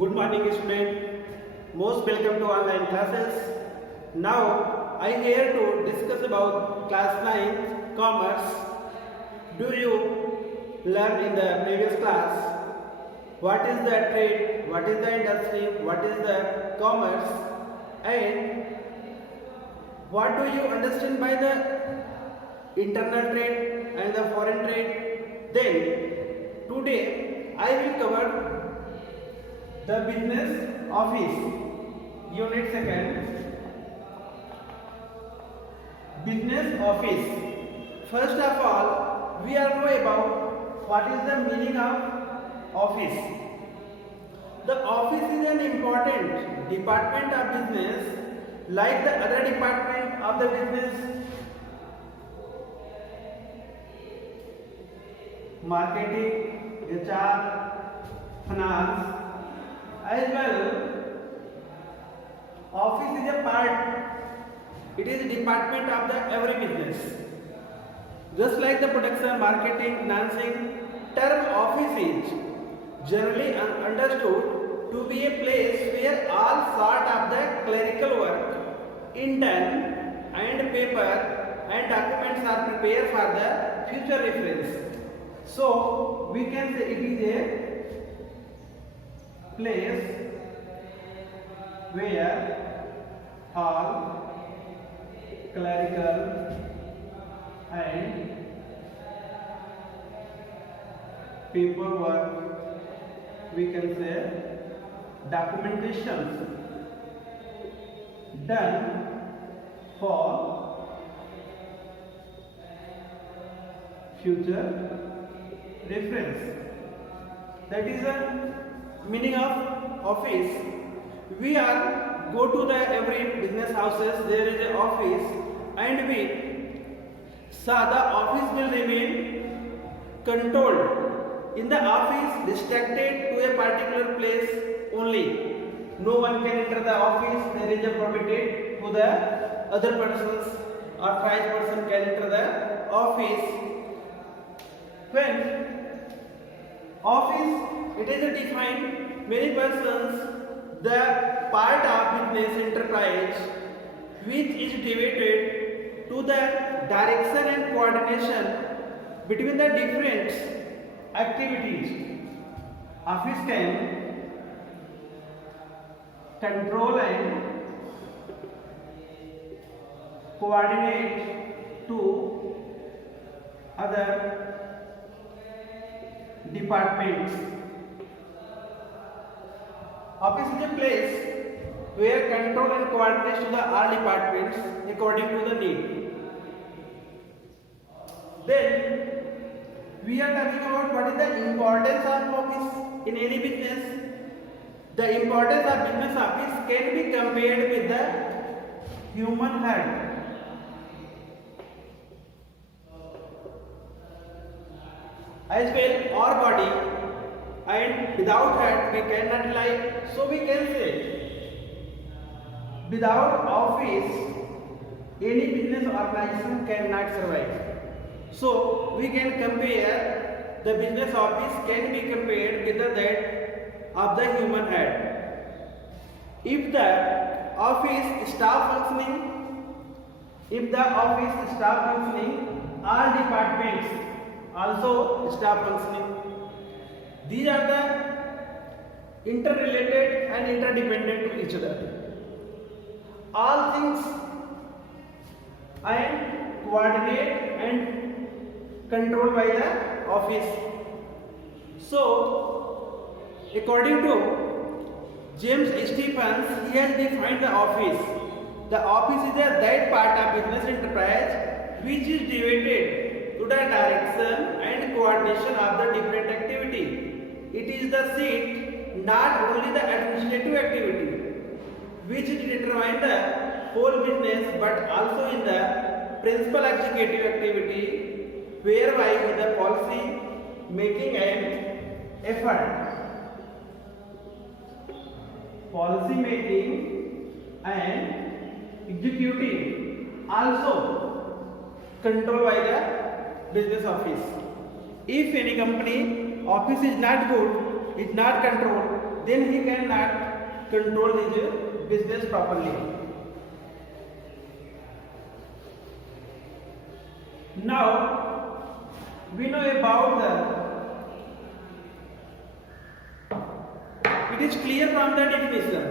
Good morning student. Most welcome to online classes. Now I here to discuss about class 9 commerce. Do you learn in the previous class what is the trade, what is the industry, what is the commerce, and what do you understand by the internal trade and the foreign trade? Then today I will cover the business office. Unit second. Business office. First of all, we are know about what is the meaning of office. The office is an important department of business, like the other department of the business, marketing, HR, finance. As well, office is a part, it is a department of the every business. Just like the production, marketing, financing, term office is generally understood to be a place where all sort of the clerical work, intern and paper and documents are prepared for the future reference. So we can say it is a place where all clerical and paperwork, we can say documentations done for future reference. That is a meaning of office. We are go to the every business houses, there is an office, and we saw the office will remain controlled. In the office, restricted to a particular place only. No one can enter the office. There is a prohibited to the other persons or 5 person can enter the office. When office, it is a defined many persons the part of business enterprise which is devoted to the direction and coordination between the different activities. Office can control and coordinate to other departments. Office is a place where control and coordination to the all departments according to the need. Then we are talking about what is the importance of office in any business. The importance of business office can be compared with the human head. As well, our body, and without head we cannot live. So we can say, without office, any business organization cannot survive. So we can compare the business office can be compared with that of the human head. If the office stop functioning, all departments also stop functioning. These are the interrelated and interdependent to each other. All things and coordinate and controlled by the office. So, according to James Stephens, he has defined the office. The office is that part of business enterprise which is devoted to the direction and coordination of the different activity. It is the seat, not only the administrative activity, which determines the whole business, but also in the principal executive activity, whereby the policy making and effort. Policy making and executing also controlled by the business office. If any company office is not good, is not controlled, then he cannot control his business properly. Now we know about it is clear from the definition.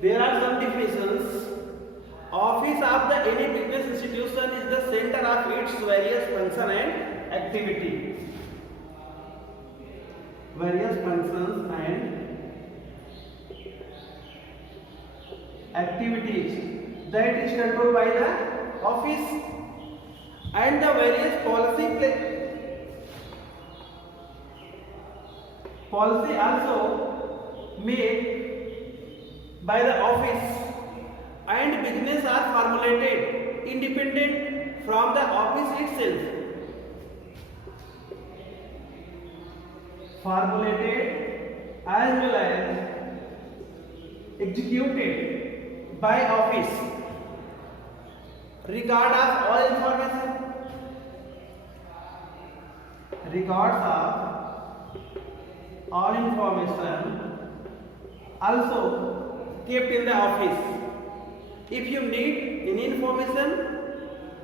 There are some definitions. Office of the any business institution is the center of its various function and activity. Various functions and activities that is controlled by the office, and the various policy also made by the office and business are formulated independent from the office itself. Formulated as well as executed by office. Record of all information. Records of all information also kept in the office. If you need any information,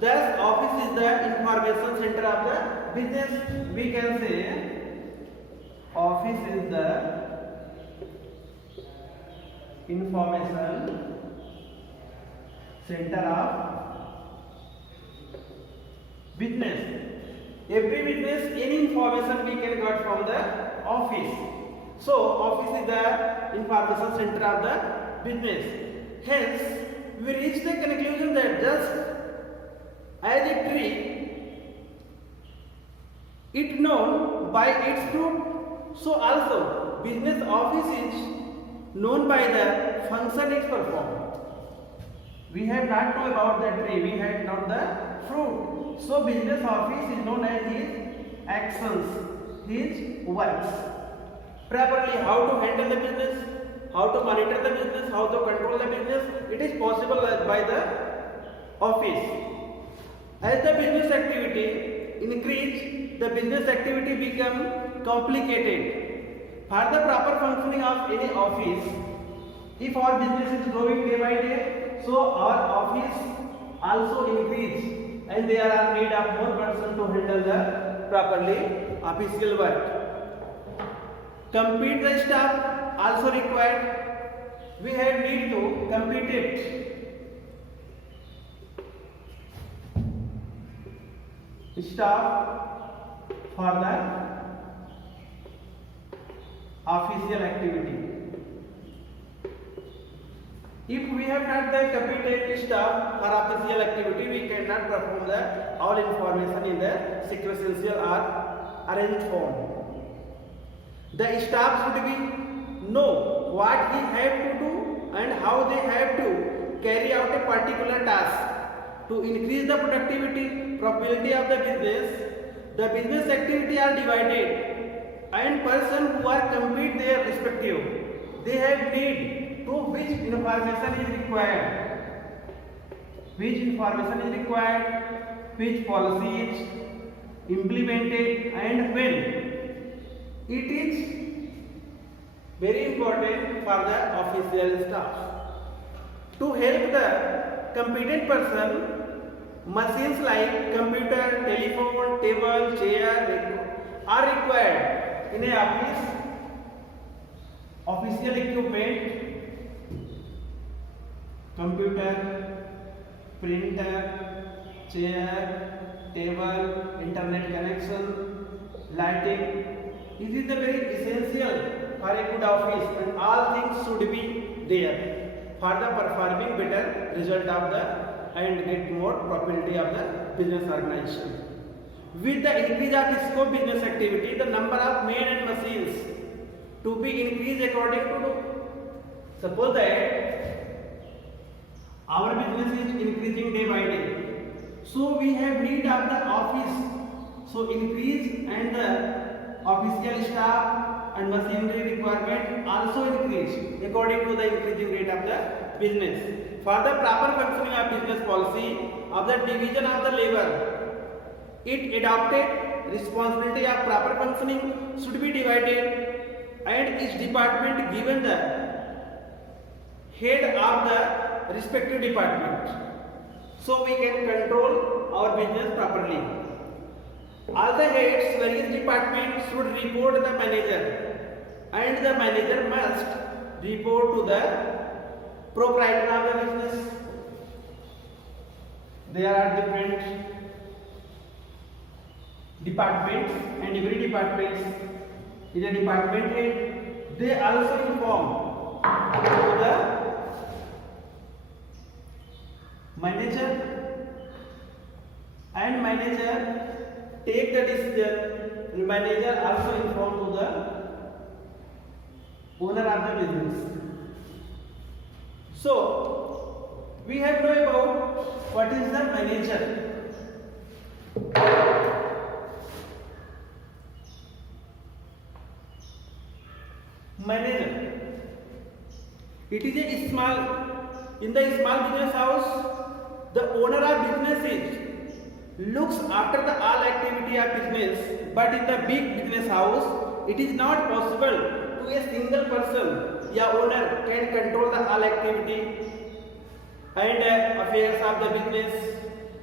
thus office is the information center of the business. We can say office is the information center of business. Every business, any information we can get from the office. So office is the information center of the business. Hence, we reach the conclusion that just as a tree, it known by its fruit, so also business office is known by the function it performs. We have not known about the tree, we have known the fruit. So business office is known as his actions, his works. Properly how to handle the business, how to monitor the business, how to control the business, it is possible by the office. As the business activity increase, the business activity become complicated. For the proper functioning of any office, if our business is growing day by day, so our office also increase, and there are need of more person to handle the properly official work. Complete the staff also required. We have need to complete it. Staff for the official activity. If we have not the competent staff for official activity, we cannot perform the all information in the sequential or arranged form. The staff should be know what he have to do and how they have to carry out a particular task to increase the productivity, profitability of the business. The business activity are divided, and person who are complete their respective, they have need to which information is required, which policy is implemented, and when. It is very important for the official staff. To help the competent person, machines like computer, telephone, table, chair are required in a office. Official equipment, computer, printer, chair, table, internet connection, lighting. This is the very essential for a good office, and all things should be there for the performing better result of the and get more profitability of the business organization. With the increase of scope business activity, the number of men and machines to be increased according to. Suppose that our business is increasing day by day, so we have need of the office. So increase and the official staff and machinery requirement also increase according to the increasing rate of the business. For the proper functioning of business policy of the division of the labor, it adopted responsibility of proper functioning should be divided and each department given the head of the respective department, so we can control our business properly. All the heads various departments should report the manager, and the manager must report to the proprietor of the business. There are different departments, and every department is a department head. They also inform to the manager, and manager take the decision, and manager also inform to the owner of the business. So we have know about what is the manager. Manager, it is a small, in the small business house, the owner of business looks after the all activity of business, but in the big business house, it is not possible to a single person, yeah, owner can control the all activity and affairs of the business,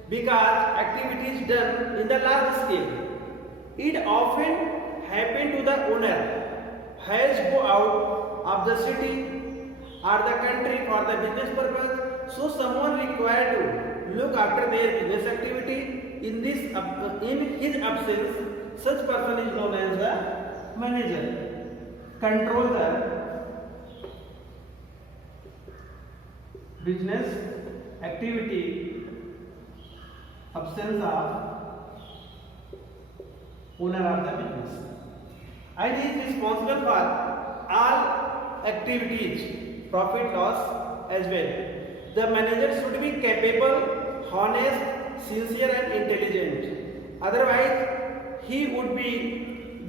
because activities done in the large scale. It often happen to the owner has go out of the city or the country for the business purpose, so someone required to look after their business activity. In his absence, such person is known as the manager. Control the business activity, absence of owner of the business, and he is responsible for all activities, profit loss as well. The manager should be capable, honest, sincere and intelligent. Otherwise, he would be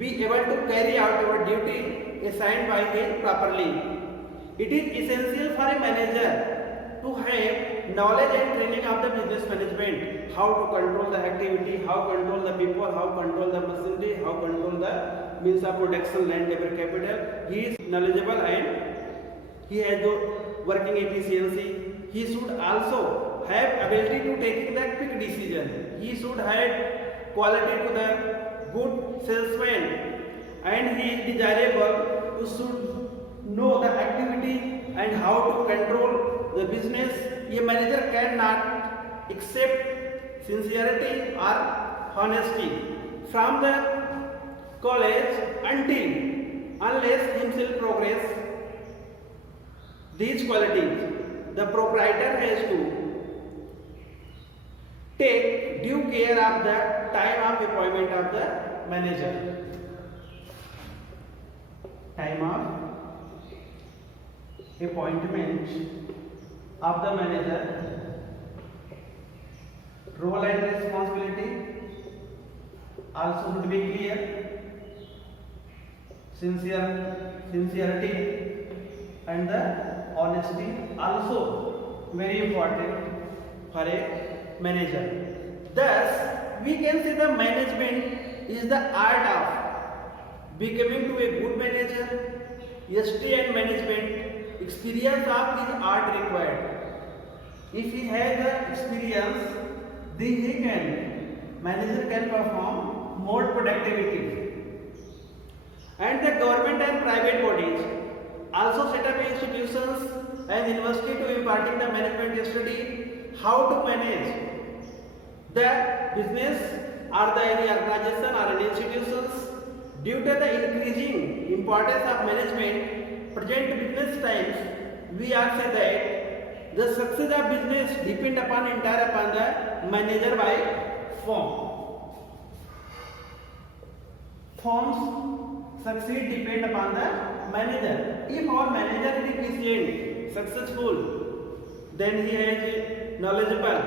able to carry out our duty assigned by him properly. It is essential for a manager to have knowledge and training of the business management, how to control the activity, how control the people, how control the machinery, how control the means of production, land, labor, capital. He is knowledgeable and he has working efficiency. He should also have ability to take the quick decision. He should have quality to the good salesman, and he is desirable to should know the activity and how to control the business. A manager cannot accept sincerity or honesty from the college unless himself progress these qualities. The proprietor has to take due care of the time of appointment of the manager. Time of appointment of the manager. Role and responsibility also should be clear. Sincerity and the honesty also very important for a manager. Thus, we can say the management is the art of becoming to a good manager. History and management experience of his art required. If he has the experience, then manager can perform more productivity. And the government and private bodies also set up institutions and university to imparting the management study how to manage the business or the any organization or any institutions. Due to the increasing importance of management, present business times, we are say that the success of business depend upon entire upon the manager by firm. Firms succeed depend upon the manager. If our manager is efficient, successful, then he has knowledgeable,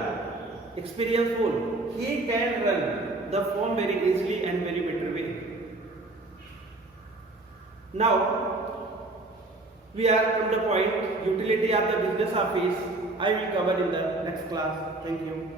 experienceful, he can run the firm very easily and very better way. Now, we are from the point utility of the business office. I will cover in the next class. Thank you.